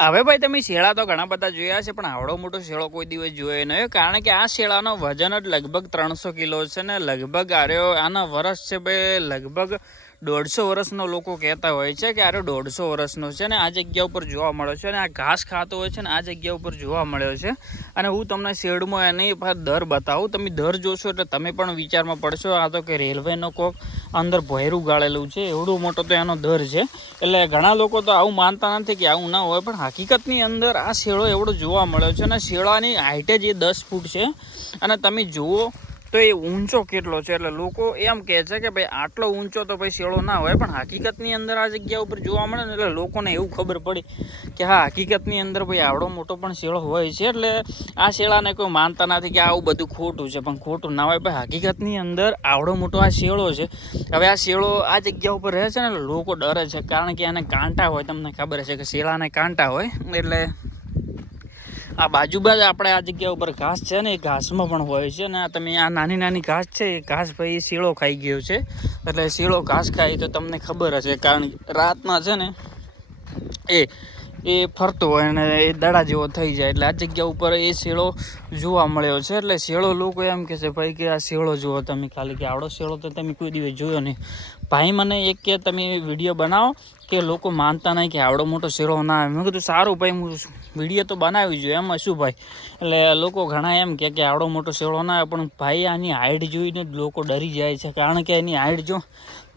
હવે ભાઈ તમે શેળા તો ઘણા બધા જોયા છે, પણ આવડો મોટો શેળો કોઈ દિવસ જોયો નહીં, કારણ કે આ શેળાનો વજન જ લગભગ 300 કિલો છે ને લગભગ આના વર્ષ છે ભાઈ લગભગ 150 વર્ષનો લોકો કહેતા હોય છે કે 150 વર્ષનો છે ને આ જગ્યા ઉપર જોવા મળ્યો છે અને આ ઘાસ ખાતો હોય છે ને આ જગ્યા ઉપર જોવા મળ્યો છે। અને હું તમને શેડમાં એની દર બતાવું, તમે દર જોશો એટલે તમે પણ વિચારમાં પડશો આ તો કે રેલવેનો કોક અંદર ભોયરું ગાળેલું છે, એવડો મોટો તો એનો દર છે। એટલે ઘણા લોકો તો આવું માનતા નથી કે આવું ના હોય, પણ હકીકતની અંદર આ શેળો એવડો જોવા મળ્યો છે અને શેળાની હાઈટ જ 10 ફૂટ છે અને તમે જુઓ તો એ ઊંચો કેટલો છે। એટલે લોકો એમ કહે છે કે ભાઈ આટલો ઊંચો તો ભાઈ શેળો ના હોય, પણ હકીકતની અંદર આ જગ્યા ઉપર જોવા મળે ને એટલે લોકોને એવું ખબર પડી કે હા હકીકતની અંદર ભાઈ આવડો મોટો પણ શેળો હોય છે। એટલે આ શેળાને કોઈ માનતા નથી કે આવું બધું ખોટું છે, પણ ખોટું ના હોય ભાઈ, હકીકતની અંદર આવડો મોટો આ શેળો છે। હવે આ શેળો આ જગ્યા ઉપર રહે છે ને એટલે લોકો ડરે છે, કારણ કે એને કાંટા હોય, તમને ખબર છે કે શેળાને કાંટા હોય। એટલે આ બાજુબાજ આપણે આ જગ્યા ઉપર ઘાસ છે ને એ ઘાસમાં પણ હોય છે, અને તમે આ નાની નાની ઘાસ છે એ ઘાસ ભાઈ એ શેળો ખાઈ ગયો છે। એટલે શેળો ઘાસ ખાય તો તમને ખબર હશે, કારણ રાતના છે ને એ ફરતો હોય અને એ દડા જેવો થઈ જાય, એટલે આ જગ્યા ઉપર એ શેળો જોવા મળ્યો છે। એટલે શેળો લોકો એમ કહે છે ભાઈ કે આ શેળો જુઓ તમે, ખાલી કે આવડો શેળો તો તમે કોઈ દિવસ જોયો નહીં। ભાઈ મને એક કે તમે વિડીયો બનાવો કે લોકો માનતા નહીં કે આવડો મોટો શેળો ના આવે। મેં કીધું સારું ભાઈ, હું વિડીયો તો બનાવી જોઈએ, એમાં શું ભાઈ। એટલે લોકો ઘણા એમ કે આવડો મોટો શેળો ના આવે, પણ ભાઈ આની હાઈટ જોઈને જ લોકો ડરી જાય છે, કારણ કે એની હાઈટ જો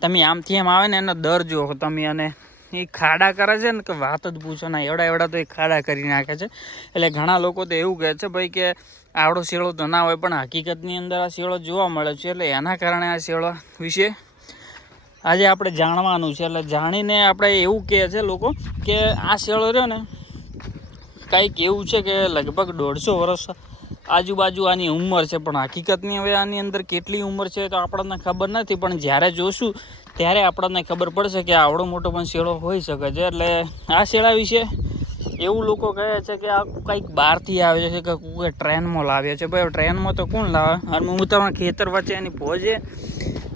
તમે આમથી એમ આવે ને એનો દર જુઓ તમે, અને એ ખાડા કરે છે ને કે વાત જ પૂછો ના, એવડા તો એ ખાડા કરી નાખે છે। એટલે ઘણા લોકો તો એવું કહે છે ભાઈ કે આવડો શેળો તો ના હોય, પણ હકીકતની અંદર આ શેળો જોવા મળે છે। એટલે એના કારણે આ શેળો વિશે આજે આપણે જાણવાનું છે। એટલે જાણીને આપણે એવું કહે છે લોકો કે આ શેળો રહ્યો ને કંઈક એવું છે કે લગભગ 150 વર્ષ આજુબાજુ આની ઉંમર છે, પણ હકીકતની હવે આની અંદર કેટલી ઉંમર છે તો આપણને ખબર નથી, પણ જ્યારે જોશું ત્યારે આપણને ખબર પડશે કે આવડો મોટો પણ શેળો હોઈ શકે છે। એટલે આ શેળા વિશે એવું લોકો કહે છે કે આ કંઈક બહારથી આવે છે કે કોઈ ટ્રેનમાં લાવ્યો છે। ભાઈ ટ્રેનમાં તો કોણ લાવે, અને હું તમારા ખેતર વચ્ચે એની ભોજે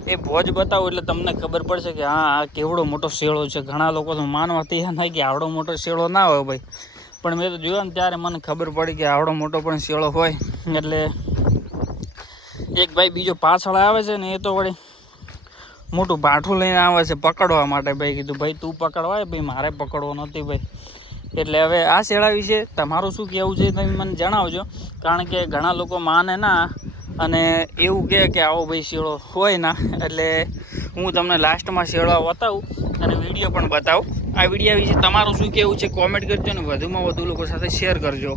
એ ભોજ બતાવું એટલે તમને ખબર પડશે કે હા આ કેવડો મોટો શેળો છે। ઘણા લોકો તો માનવા તૈયાર થાય કે આવડો મોટો શેળો ના હોય ભાઈ, પણ મેં તો જોયો ને ત્યારે મને ખબર પડી કે આવડો મોટો પણ શેળો હોય। એટલે એક ભાઈ બીજો પાછળ આવે છે ને એ તો વળી મોટું ભાઠું લઈને આવે છે પકડવા માટે। ભાઈ કીધું ભાઈ તું પકડવાય, ભાઈ મારે પકડવો નથી ભાઈ। એટલે હવે આ શેળા વિશે તમારું શું કહેવું છે તમે મને જણાવજો, કારણ કે ઘણા લોકો માને ના અને એવું કહે કે આવો ભાઈ શેળો હોય ના। એટલે હું તમને લાસ્ટમાં શેળો બતાવું અને વિડીયો પણ બતાવું। આ વિડીયો વિશે તમારું શું કહેવું છે કોમેન્ટ કરજો અને વધુમાં વધુ લોકો સાથે શેર કરજો।